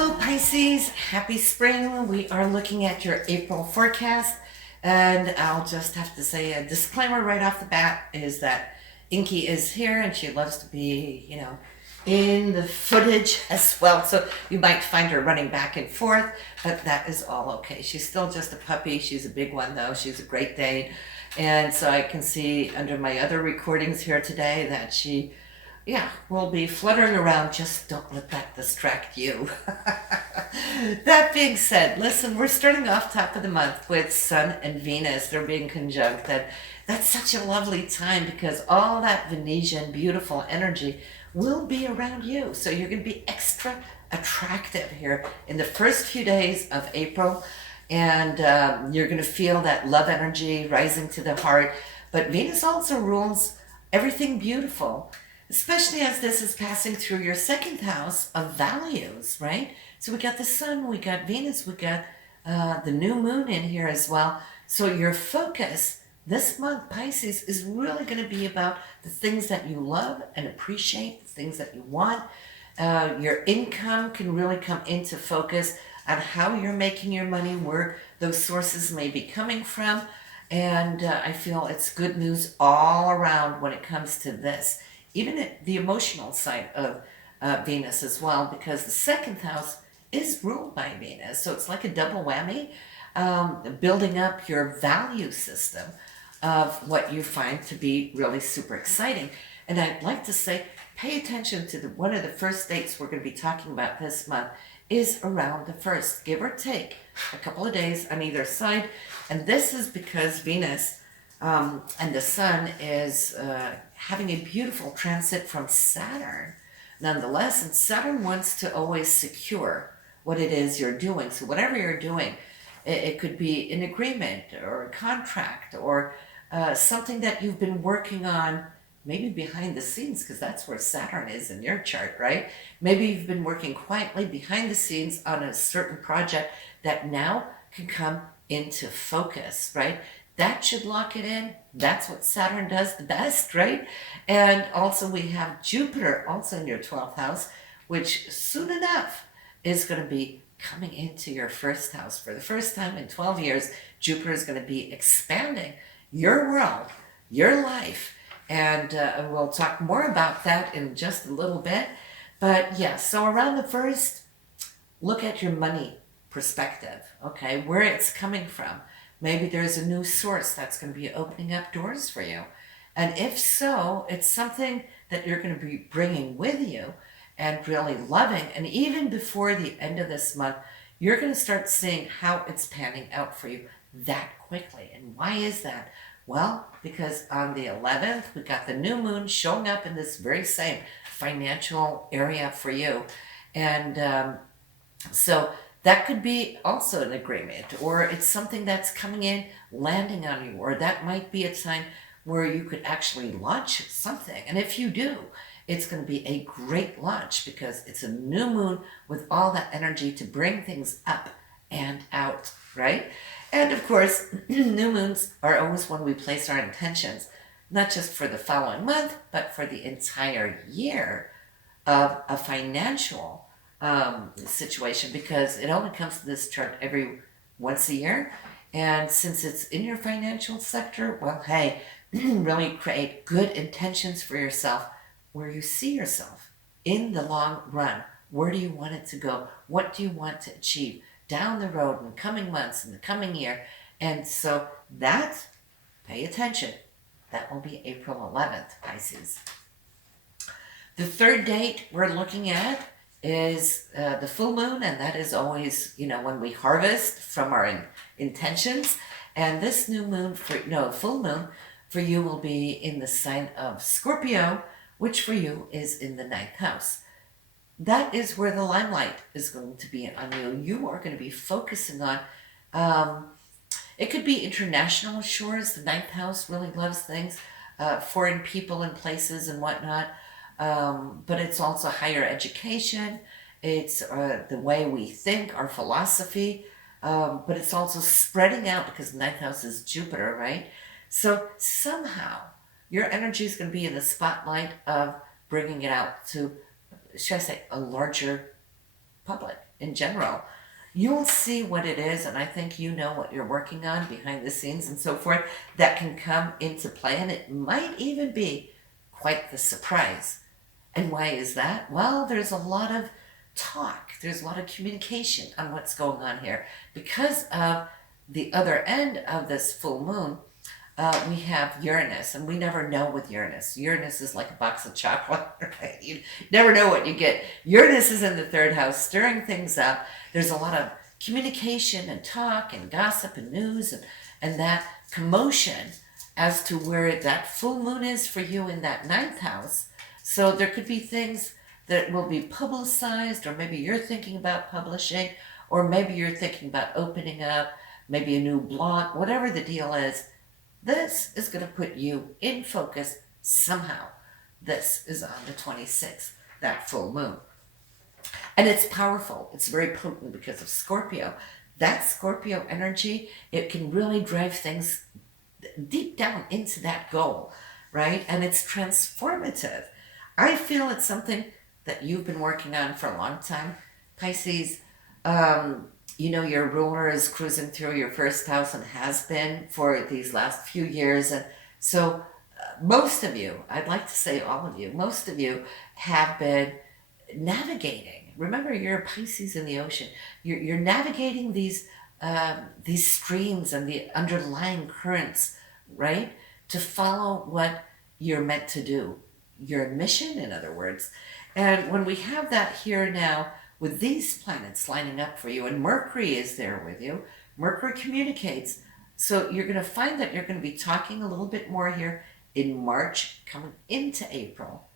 Hello Pisces, happy spring. We are looking at your April forecast, and I'll just have to say a disclaimer right off the bat is that Inky is here and she loves to be, in the footage as well. So you might find her running back and forth, but that is all okay. She's still just a puppy. She's a big one though. She's a Great Dane. And so I can see under my other recordings here today that she we'll be fluttering around. Just don't let that distract you. That being said, listen, we're starting off top of the month with Sun and Venus. They're being conjunct. And that's such a lovely time because all that Venetian beautiful energy will be around you. So you're going to be extra attractive here in the first few days of April. And you're going to feel that love energy rising to the heart. But Venus also rules everything beautiful, especially as this is passing through your second house of values, right? So we got the sun, we got Venus, we got the new moon in here as well. So your focus this month, Pisces, is really going to be about the things that you love and appreciate, the things that you want. Your income can really come into focus on how you're making your money, where those sources may be coming from. And I feel it's good news all around when it comes to this. Even at the emotional side of Venus as well, because the second house is ruled by Venus. So it's like a double whammy, building up your value system of what you find to be really super exciting. And I'd like to say, pay attention to one of the first dates we're going to be talking about this month is around the 1st, give or take a couple of days on either side. And this is because Venus and the sun is having a beautiful transit from Saturn nonetheless, and Saturn wants to always secure what it is you're doing. So whatever you're doing, it could be an agreement or a contract or something that you've been working on, maybe behind the scenes, because that's where Saturn is in your chart, right? Maybe you've been working quietly behind the scenes on a certain project that now can come into focus, right? That should lock it in. That's what Saturn does the best, right? And also we have Jupiter also in your 12th house, which soon enough is going to be coming into your first house. For the first time in 12 years, Jupiter is going to be expanding your world, your life. And we'll talk more about that in just a little bit. But yeah, so around the 1st, look at your money perspective, okay? Where it's coming from. Maybe there's a new source that's going to be opening up doors for you. And if so, it's something that you're going to be bringing with you and really loving. And even before the end of this month, you're going to start seeing how it's panning out for you that quickly. And why is that? Well, because on the 11th, we got the new moon showing up in this very same financial area for you. And so that could be also an agreement, or it's something that's coming in, landing on you, or that might be a time where you could actually launch something. And if you do, it's going to be a great launch because it's a new moon with all that energy to bring things up and out, right? And of course, new moons are always when we place our intentions, not just for the following month, but for the entire year of a financial situation, because it only comes to this chart every once a year. And since it's in your financial sector, well, hey, really create good intentions for yourself where you see yourself in the long run. Where do you want it to go? What do you want to achieve down the road in the coming months, in the coming year? And so that, pay attention, that will be April 11th, Pisces. The third date we're looking at is the full moon, and that is always, when we harvest from our intentions. And this full moon for you will be in the sign of Scorpio, which for you is in the 9th house. That is where the limelight is going to be on you. You are going to be focusing on, it could be international shores. The 9th house really loves things, foreign people and places and whatnot. But it's also higher education. It's the way we think, our philosophy. But it's also spreading out because the 9th house is Jupiter, right? So somehow your energy is going to be in the spotlight of bringing it out to, should I say, a larger public. in general, you'll see what it is, and I think you know what you're working on behind the scenes and so forth that can come into play, and it might even be quite the surprise. And why is that? Well, there's a lot of talk, there's a lot of communication on what's going on here. Because of the other end of this full moon, we have Uranus, and we never know with Uranus. Uranus is like a box of chocolate, right? You never know what you get. Uranus is in the third house, stirring things up. There's a lot of communication and talk and gossip and news and that commotion as to where that full moon is for you in that ninth house. So there could be things that will be publicized, or maybe you're thinking about publishing, or maybe you're thinking about opening up, maybe a new blog, whatever the deal is. This is going to put you in focus somehow. This is on the 26th, that full moon. And it's powerful. It's very potent because of Scorpio. That Scorpio energy, it can really drive things deep down into that goal, right? And it's transformative. I feel it's something that you've been working on for a long time, Pisces. You know, your ruler is cruising through your first house and has been for these last few years. And so most of you, I'd like to say all of you, most of you have been navigating. Remember, you're a Pisces in the ocean. You're navigating these streams and the underlying currents, right? To follow what you're meant to do. Your mission, in other words. And when we have that here now, with these planets lining up for you, and Mercury is there with you, Mercury communicates. So you're going to find that you're going to be talking a little bit more here in March, coming into April,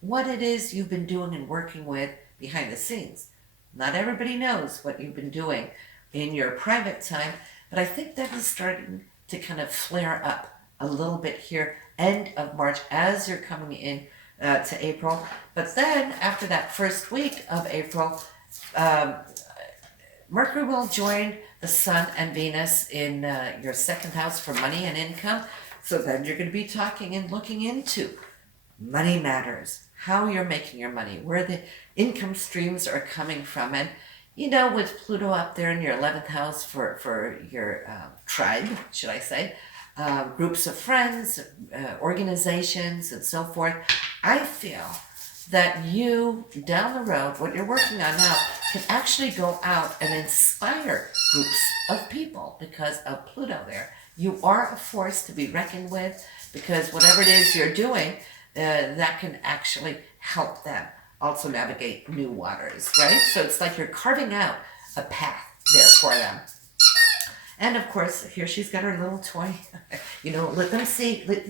what it is you've been doing and working with behind the scenes. Not everybody knows what you've been doing in your private time, but I think that is starting to kind of flare up a little bit here, end of March, as you're coming in to April. But then after that first week of April, Mercury will join the Sun and Venus in your second house for money and income. So then you're going to be talking and looking into money matters, how you're making your money, where the income streams are coming from. And you know, with Pluto up there in your 11th house for your tribe, should I say, groups of friends, organizations, and so forth, I feel that you, down the road, what you're working on now, can actually go out and inspire groups of people because of Pluto there. You are a force to be reckoned with, because whatever it is you're doing, that can actually help them also navigate new waters, right? So it's like you're carving out a path there for them. And of course, here she's got her little toy. You know, let them see what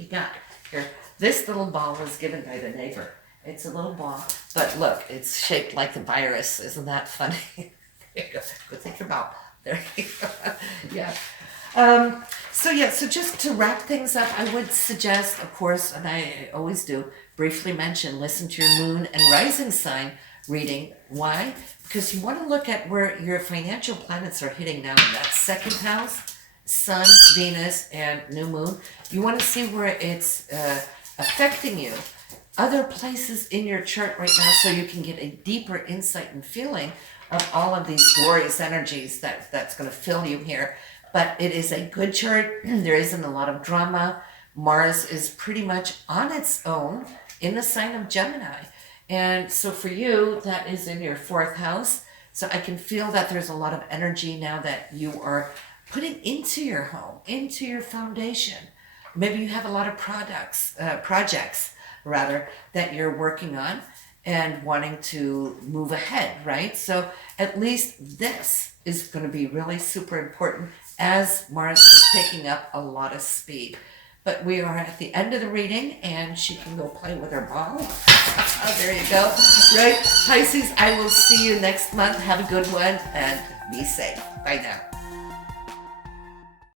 you got. Here, this little ball was given by the neighbor. It's a little ball, but look, it's shaped like the virus. Isn't that funny? There you go. Go take your ball. There you go. Yeah. So just to wrap things up, I would suggest, of course, and I always do, briefly mention, listen to your moon and rising sign reading. Why? Because you want to look at where your financial planets are hitting now in that second house, Sun, Venus, and new moon. You want to see where it's affecting you. Other places in your chart right now, so you can get a deeper insight and feeling of all of these glorious energies that's going to fill you here. But it is a good chart. There isn't a lot of drama. Mars is pretty much on its own in the sign of Gemini. And so for you, that is in your fourth house. So I can feel that there's a lot of energy now that you are putting into your home, into your foundation. Maybe you have a lot of projects that you're working on and wanting to move ahead, right? So at least this is going to be really super important as Mars is picking up a lot of speed. But we are at the end of the reading, and she can go play with her ball. There you go. Right? Pisces, I will see you next month. Have a good one, and be safe. Bye now.